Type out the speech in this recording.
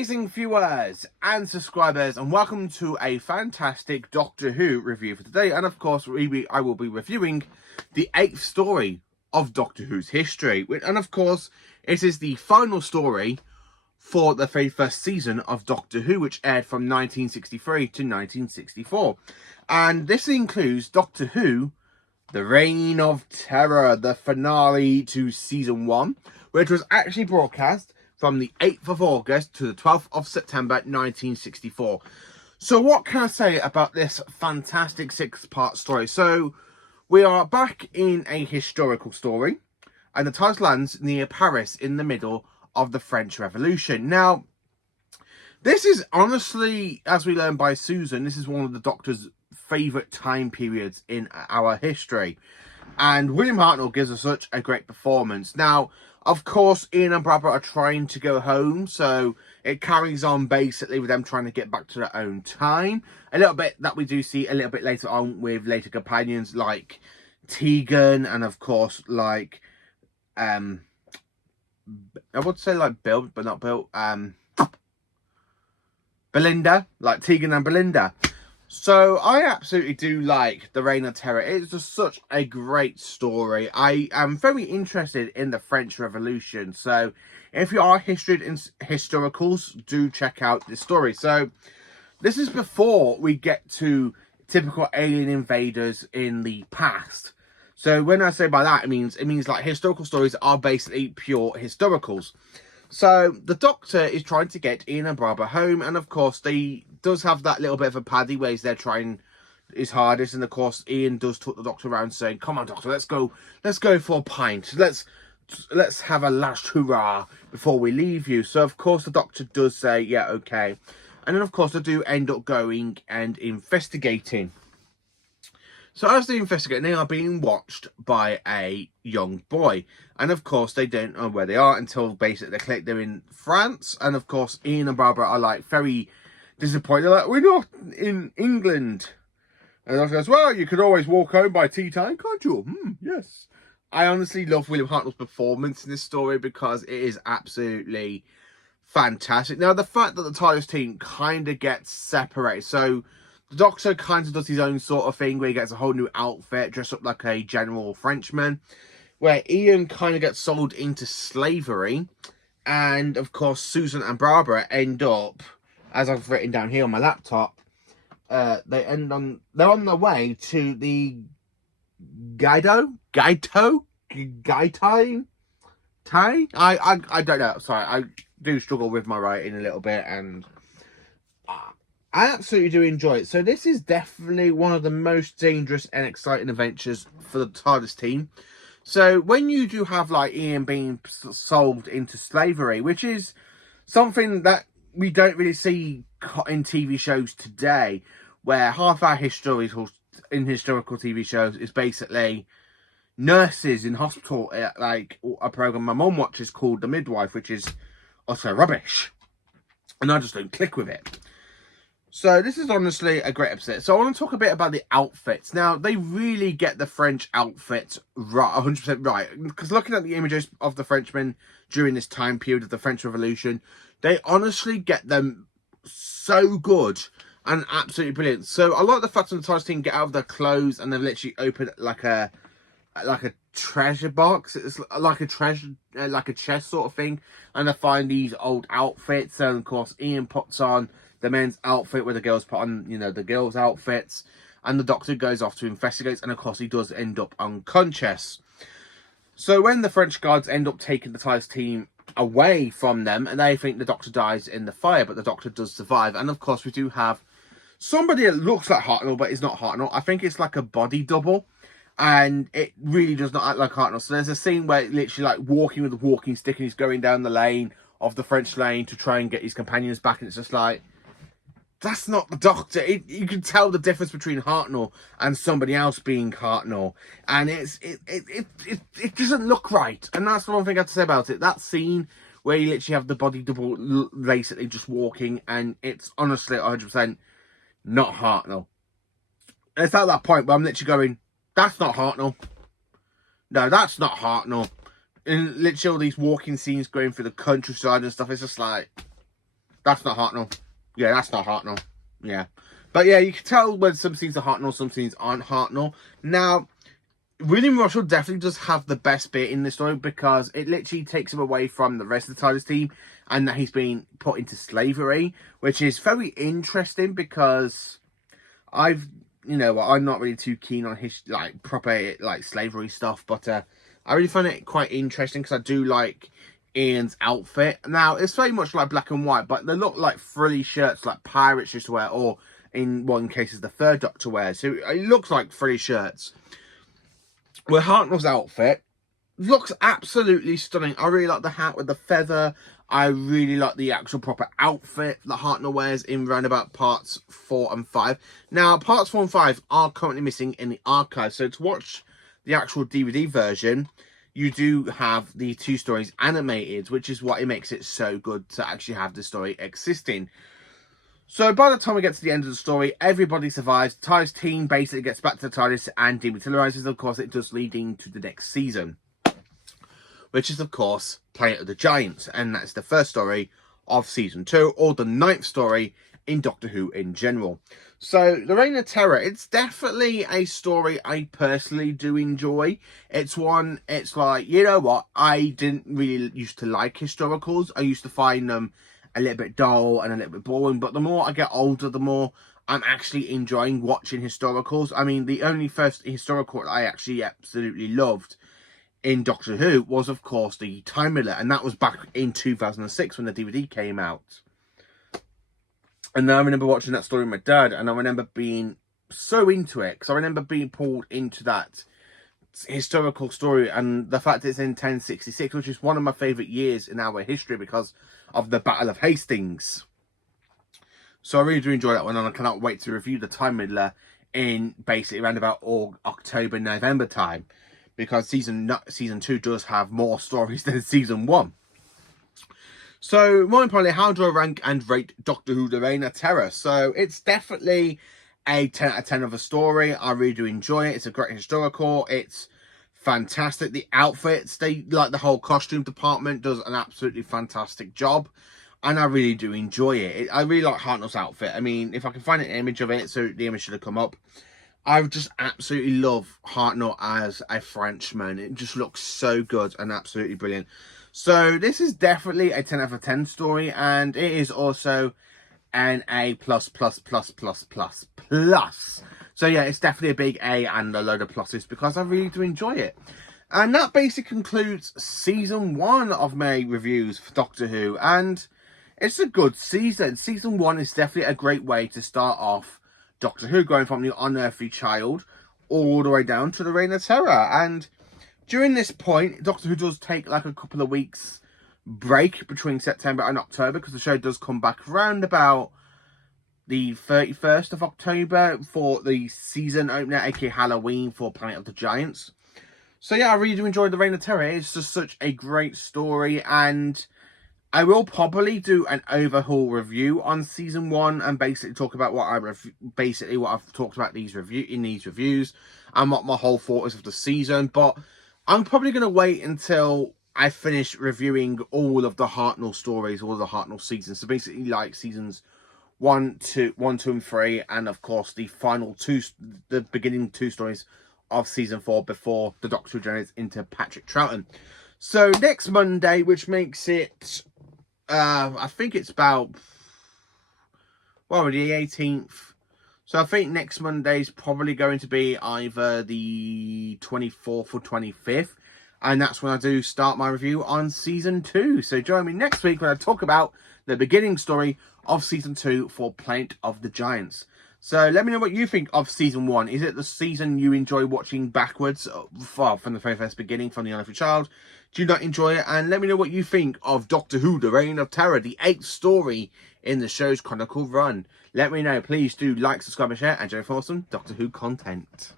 amazing viewers and subscribers, and welcome to a fantastic Doctor Who review for today. And of course, I will be reviewing the 8th story of Doctor Who's history. And of course, it is the final story for the very first season of Doctor Who, which aired from 1963 to 1964. And this includes Doctor Who, The Reign of Terror, the finale to season 1, which was actually broadcast from the 8th of August to the 12th of September 1964. So what can I say about this fantastic 6-part story? So we are back in a historical story, and the TARDIS lands near Paris in the middle of the French Revolution. Now, this is honestly, as we learned by Susan, this is one of the Doctor's favourite time periods in our history. And William Hartnell gives us such a great performance. Now, of course, Ian and Barbara are trying to go home, so it carries on basically with them trying to get back to their own time. A little bit that we do see a little bit later on with later companions like Tegan, and of course like I would say like Bill, but not Bill. Belinda, like Tegan and Belinda. So I absolutely do like The Reign of Terror. It's just such a great story. I am very interested in the French Revolution. So if you are interested in historicals, do check out this story. So this is before we get to typical alien invaders in the past. So when I say by that, it means like historical stories are basically pure historicals. So the Doctor is trying to get Ian and Barbara home, and of course they does have that little bit of a paddy where they're trying his hardest, and of course Ian does talk the Doctor around saying, "Come on, Doctor, let's go for a pint. Let's have a last hurrah before we leave you." So of course the Doctor does say, "Yeah, okay," and then of course they do end up going and investigating. So as they investigate, they are being watched by a young boy. And of course, they don't know where they are until basically they click they're in France. And of course, Ian and Barbara are like very disappointed. They're like, "We're not in England." And the Doctor goes, "Well, you could always walk home by tea time, can't you?" Yes. I honestly love William Hartnell's performance in this story because it is absolutely fantastic. Now, the fact that the TARDIS team kind of gets separated. So the Doctor kind of does his own sort of thing where he gets a whole new outfit, dressed up like a general Frenchman, where Ian kind of gets sold into slavery, and of course Susan and Barbara end up, as I've written down here on my laptop, they're on their way to the Gaito. I don't know. Sorry, I do struggle with my writing a little bit, and I absolutely do enjoy it. So this is definitely one of the most dangerous and exciting adventures for the TARDIS team. So when you do have like Ian being sold into slavery, which is something that we don't really see in TV shows today, where half our historical TV shows is basically nurses in hospital, like a program my mum watches called The Midwife, which is utter rubbish, and I just don't click with it. So this is honestly a great episode. So I want to talk a bit about the outfits. Now, they really get the French outfits right, 100% right. Because looking at the images of the Frenchmen during this time period of the French Revolution, they honestly get them so good and absolutely brilliant. So I like the fact that the TARDIS team get out of their clothes and they've literally opened like a treasure box. It's like a treasure, like a chest sort of thing. And they find these old outfits. And of course, Ian puts on the men's outfit where the girls put on, the girls' outfits. And the Doctor goes off to investigate. And of course, he does end up unconscious. So when the French guards end up taking the TARDIS team away from them, and they think the Doctor dies in the fire, but the Doctor does survive. And of course, we do have somebody that looks like Hartnell, but is not Hartnell. I think it's like a body double. And it really does not act like Hartnell. So there's a scene where literally like walking with a walking stick, and he's going down the lane of the French lane to try and get his companions back. And it's just like, that's not the Doctor. You can tell the difference between Hartnell and somebody else being Hartnell, and it doesn't look right. And that's the one thing I have to say about it. That scene where you literally have the body double basically just walking, and it's honestly 100% not Hartnell. And it's at that point where I'm literally going, "That's not Hartnell. No, that's not Hartnell." And literally all these walking scenes going through the countryside and stuff. It's just like, That's not Hartnell. Yeah, that's not Hartnell. Yeah. But yeah, you can tell when some scenes are Hartnell, some scenes aren't Hartnell. Now, William Russell definitely does have the best bit in the story because it literally takes him away from the rest of the TARDIS team and that he's been put into slavery, which is very interesting because I'm not really too keen on his proper slavery stuff, but I really find it quite interesting because I do like Ian's outfit. Now, it's very much like black and white, but they look like frilly shirts like pirates used to wear, or in one case, the Third Doctor wears. So it looks like frilly shirts. Where Hartnell's outfit looks absolutely stunning. I really like the hat with the feather. I really like the actual proper outfit that Hartnell wears in roundabout parts 4 and 5. Now, parts 4 and 5 are currently missing in the archive. So to watch the actual DVD version, you do have the 2 stories animated, which is what it makes it so good to actually have the story existing. So by the time we get to the end of the story, everybody survives. The TARDIS team basically gets back to the TARDIS and dematerializes. Of course, it does leading to the next season, which is, of course, Planet of the Giants. And that's the first story of season 2, or the 9th story in Doctor Who in general. So, The Reign of Terror, it's definitely a story I personally do enjoy. It's like, you know what, I didn't really used to like historicals. I used to find them a little bit dull and a little bit boring, but the more I get older, the more I'm actually enjoying watching historicals. I mean, the only first historical I actually absolutely loved in Doctor Who was, of course, the Time Miller, and that was back in 2006 when the DVD came out. And I remember watching that story with my dad, and I remember being so into it, because I remember being pulled into that historical story, and the fact it's in 1066, which is one of my favourite years in our history because of the Battle of Hastings. So I really do enjoy that one, and I cannot wait to review the Time Miller in basically around about October, November time, because season 2 does have more stories than season 1. So, more importantly, how do I rank and rate Doctor Who The Reign of Terror? So, it's definitely a 10 out of 10 of a story. I really do enjoy it. It's a great historical. It's fantastic. The outfits, the whole costume department does an absolutely fantastic job. And I really do enjoy it. I really like Hartnell's outfit. I mean, if I can find an image of it, so the image should have come up. I just absolutely love Hartnell as a Frenchman. It just looks so good and absolutely brilliant. So this is definitely a 10 out of 10 story, and it is also an A+++++++. So yeah, it's definitely a big A and a load of pluses because I really do enjoy it. And that basically concludes season 1 of my reviews for Doctor Who, and it's a good season. Season 1 is definitely a great way to start off Doctor Who, going from the Unearthly Child all the way down to the Reign of Terror. And during this point, Doctor Who does take like a couple of weeks break between September and October, because the show does come back around about the 31st of October for the season opener, aka Halloween, for Planet of the Giants. So yeah, I really do enjoy the Reign of Terror. It's just such a great story, and I will probably do an overhaul review on season 1 and basically talk about what I've talked about these reviews and what my whole thought is of the season. But I'm probably going to wait until I finish reviewing all of the Hartnell stories, all of the Hartnell seasons. So basically, like seasons 1, 2, and 3, and of course the final 2, the beginning 2 stories of season 4 before the Doctor regenerates into Patrick Troughton. So next Monday, which makes it, I think it's about, the 18th. So I think next Monday is probably going to be either the 24th or 25th. And that's when I do start my review on season 2. So join me next week when I talk about the beginning story of season 2 for Planet of the Giants. So let me know what you think of season 1. Is it the season you enjoy watching backwards from the very first beginning, from the Unearthly Child? Do you not enjoy it? And let me know what you think of Doctor Who, The Reign of Terror, the 8th story in the show's chronicle run. Let me know. Please do like, subscribe, and share, and join for some Doctor Who content.